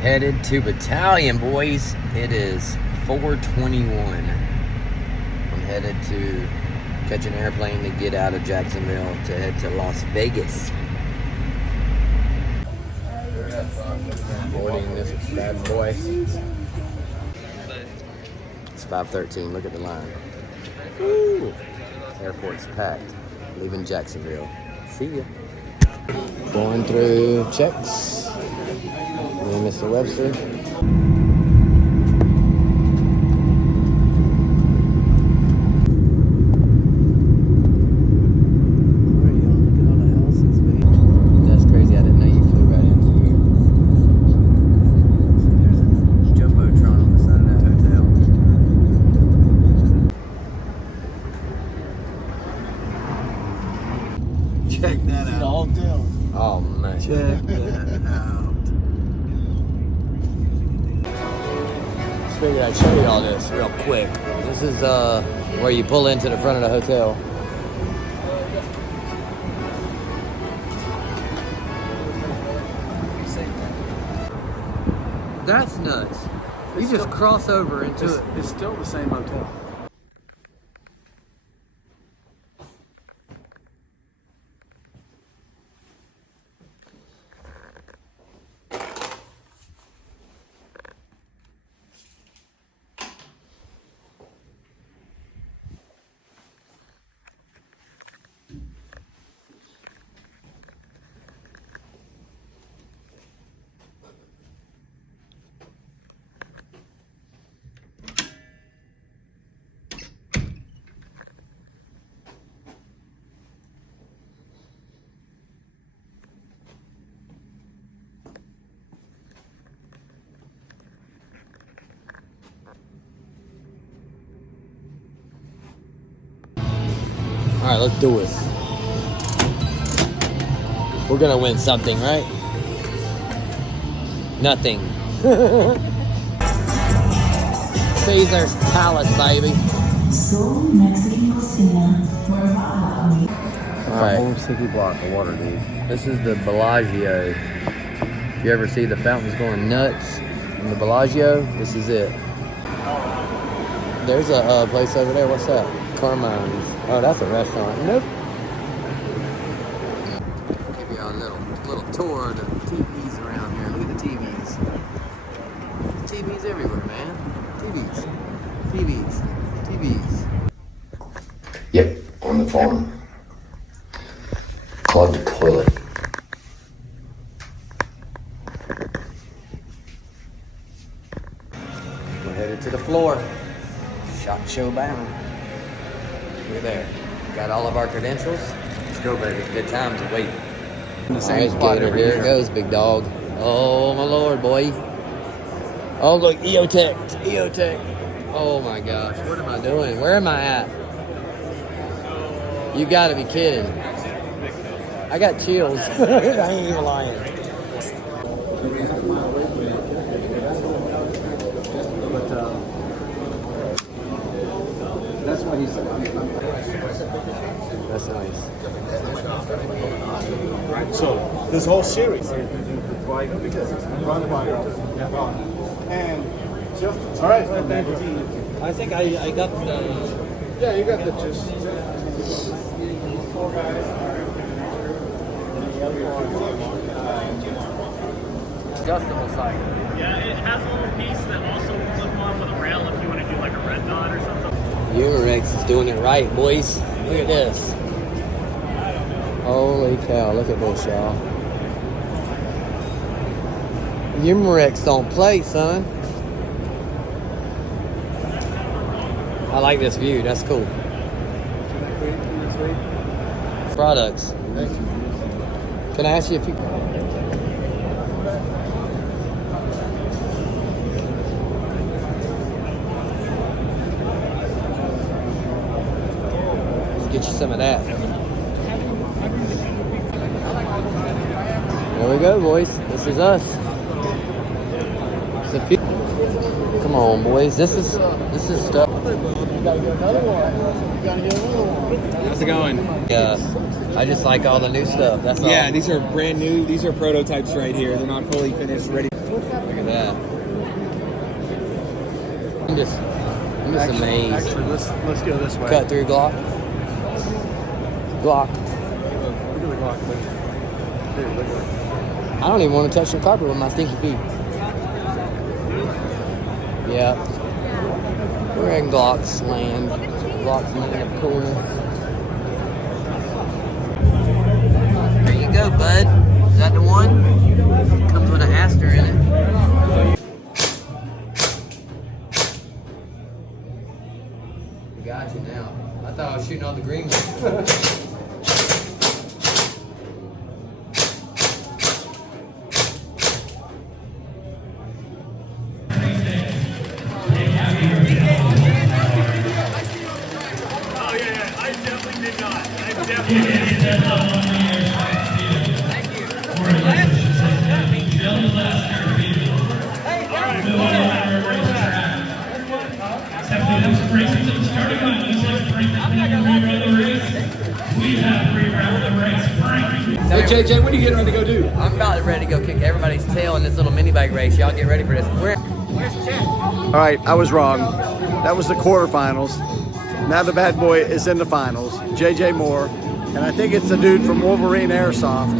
Headed to Battalion, boys. It is 4:21. I'm headed to catch an airplane to get out of Jacksonville to head to Las Vegas. Boarding this bad boy. It's 5:13. Look at the line. Woo. Airport's packed. Leaving Jacksonville. See ya. Going through checks. Me and Mr. Webster. Check that out. The hotel. Oh man. Check that out. Just figured I'd show you all this real quick. This is where you pull into the front of the hotel. That's nuts. You just cross over into it. It's still the same hotel. All right, let's do this. We're gonna win something, right? Nothing. Caesar's Palace, baby. All right. Whole city block of water, dude. This is the Bellagio. If you ever see the fountains going nuts in the Bellagio, this is it. There's a place over there. What's that? Carmine's. Oh, that's a restaurant. Nope. Give you a little tour of the TVs around here. Look at the TVs. TVs everywhere, man. TVs. Yep, on the farm. Clogged the toilet. We're headed to the floor. Shot show bound. We're there. Got all of our credentials. Let's go, baby. Good times are waiting. In the same spot Gator, every here year. it goes, big dog. Oh my lord, boy. Oh look, EOTech. Oh my gosh, what am I doing? Where am I at? You gotta be kidding. I got chills. I ain't even lying. That's why he's. That's nice. So this whole series, and just all right. I think I got the. Yeah, you got the gist. Adjustable cycle. Yeah, it has a little piece that also will clip on with a rail if you want to do like a red dot or something. Umarex is doing it right, boys. Look at this. Holy cow, look at this, y'all. Umarex don't play, son. I like this view, that's cool. Products. Can I ask you a few? Get you some of that. There we go, boys. This is us. Come on, boys. This is stuff. How's it going? I just like all the new stuff. That's all. Yeah, these are brand new. These are prototypes right here. They're not fully finished, ready. Look at just amazed. Actually, let's go this way. Cut through Glock. Glock. Look at the Glock. Dude, look at it. I don't even want to touch the carpet with my stinky feet. Yeah. We're in Glock's land. Glock's land, of course. There you go, bud. Is that the one? Comes with an Aster in it. Got you now. I thought I was shooting on the green one. Oh yeah, I definitely did not. I definitely did not. Hey, JJ, what are you getting ready to go do? I'm about ready to go kick everybody's tail in this little mini bike race. Y'all get ready for this. All right, I was wrong. That was the quarterfinals. Now the bad boy is in the finals, JJ Moore, and I think it's the dude from Wolverine Airsoft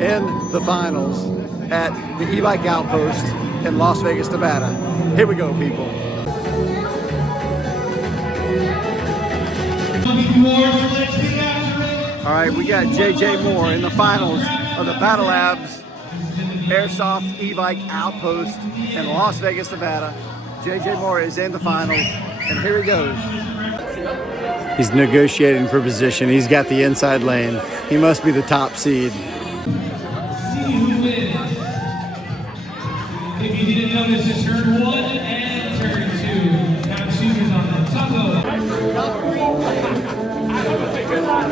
in the finals at the e-bike outpost in Las Vegas, Nevada. Here we go, people. All right, we got JJ Moore in the finals of the Battle Labs Airsoft e-bike outpost in Las Vegas, Nevada. JJ Moore is in the finals, and here he goes. He's negotiating for position. He's got the inside lane. He must be the top seed. If you didn't notice, it's turn 1 and turn 2. Got shooters on the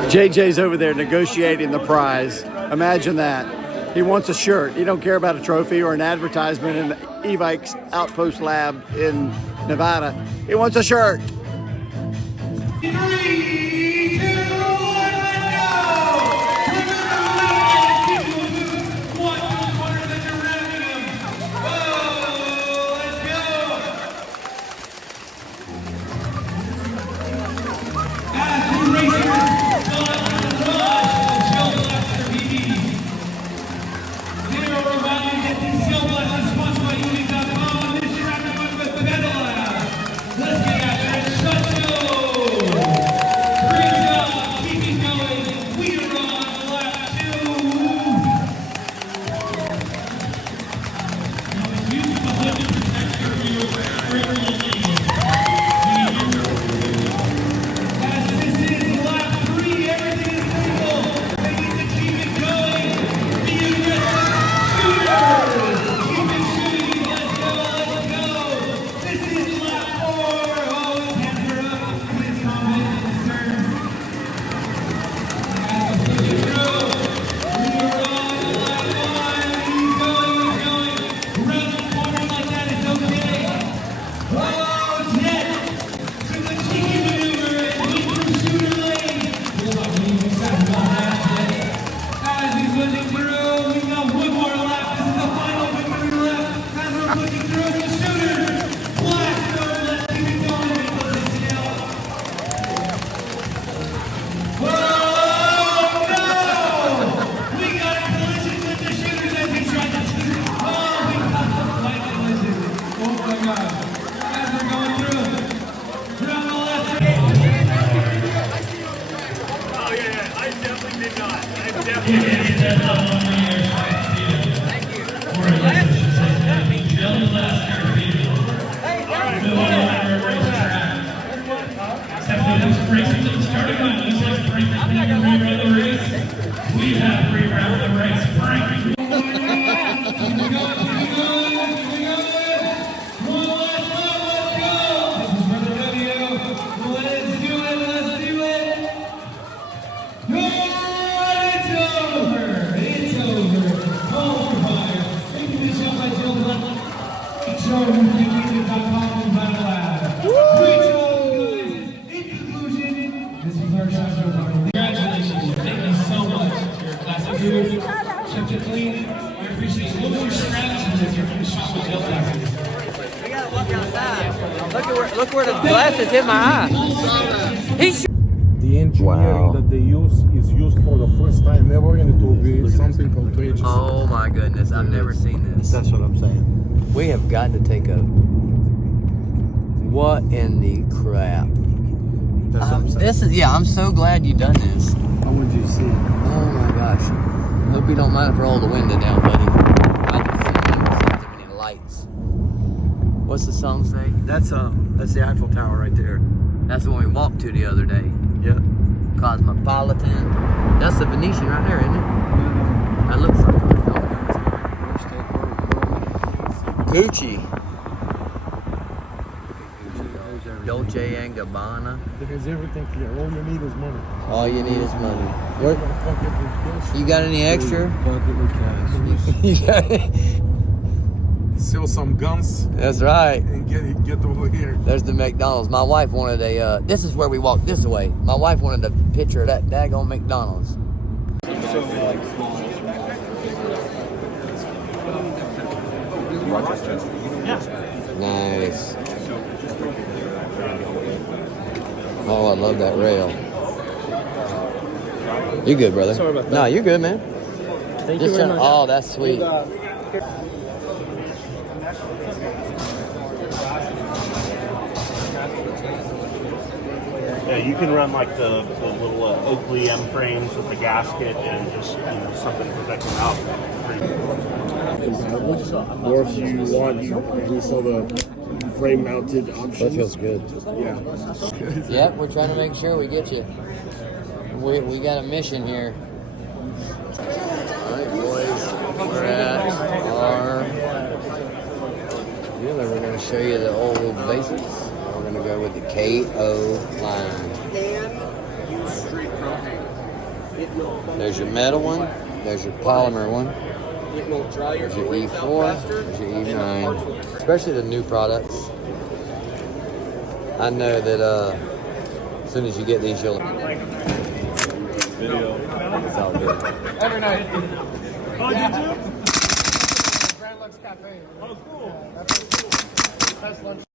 JJ's over there negotiating the prize. Imagine that. He wants a shirt. He don't care about a trophy or an advertisement in the e-bike's outpost lab in Nevada. He wants a shirt. 3, 2, 1, let's go! One to the corner that you're rounding him. Whoa, let's go! As the racers on the rush, Joe Blaster BB. Here are reminding that this Joe Blaster sponsored by Unity.com. This year I'm with the Battle Lab. Let's get after it. Shut Congratulations. Thank you so much. You're a classic dude. Kept it clean. I appreciate you. What was your strategy with your shot with gel plastic? We gotta walk outside. Look where the glasses hit my eye. He's The engineering Wow. that they use is used for the first time ever, and it will be something contagious. Oh my goodness, I've never seen this. That's what I'm saying. We have got to take a. What in the crap? That's what I'm saying. This is I'm so glad you done this. I want you to see. Oh my gosh. Hope you don't mind if I roll the window down, buddy. I can see so many lights. What's the song say? That's the Eiffel Tower right there. That's the one we walked to the other day. Yeah. Cosmopolitan. That's the Venetian right there, isn't it? That looks like Gucci. Dolce and Gabbana. There's everything here. All you need is money. All you need is money. Where, Pocket with cash. you got any extra? Pocket with cash. You got Sell some guns That's right. and get over here. There's the McDonald's. My wife wanted a, this is where we walked this way. My wife wanted a picture of that daggone McDonald's. Nice. Oh, I love that rail. You good, brother? Sorry about that. No, you're good, man. Thank Just you very trying- much. Oh, that's sweet. Yeah, you can run like the little Oakley M frames with the gasket and just something to protect them out. Or if you want, we sell the frame mounted option. That feels good. Yeah. Yep, we're trying to make sure we get you. We got a mission here. All right, boys. We're at our dealer. We're going to show you the old basics. We're going to go with the KO line. There's your metal one. There's your polymer one. There's your E4. There's your E9. Especially the new products. I know that as soon as you get these, you'll. Video. It's all good. Every night. Oh, you do? Grand Lux Cafe. Oh, cool. That's lunch.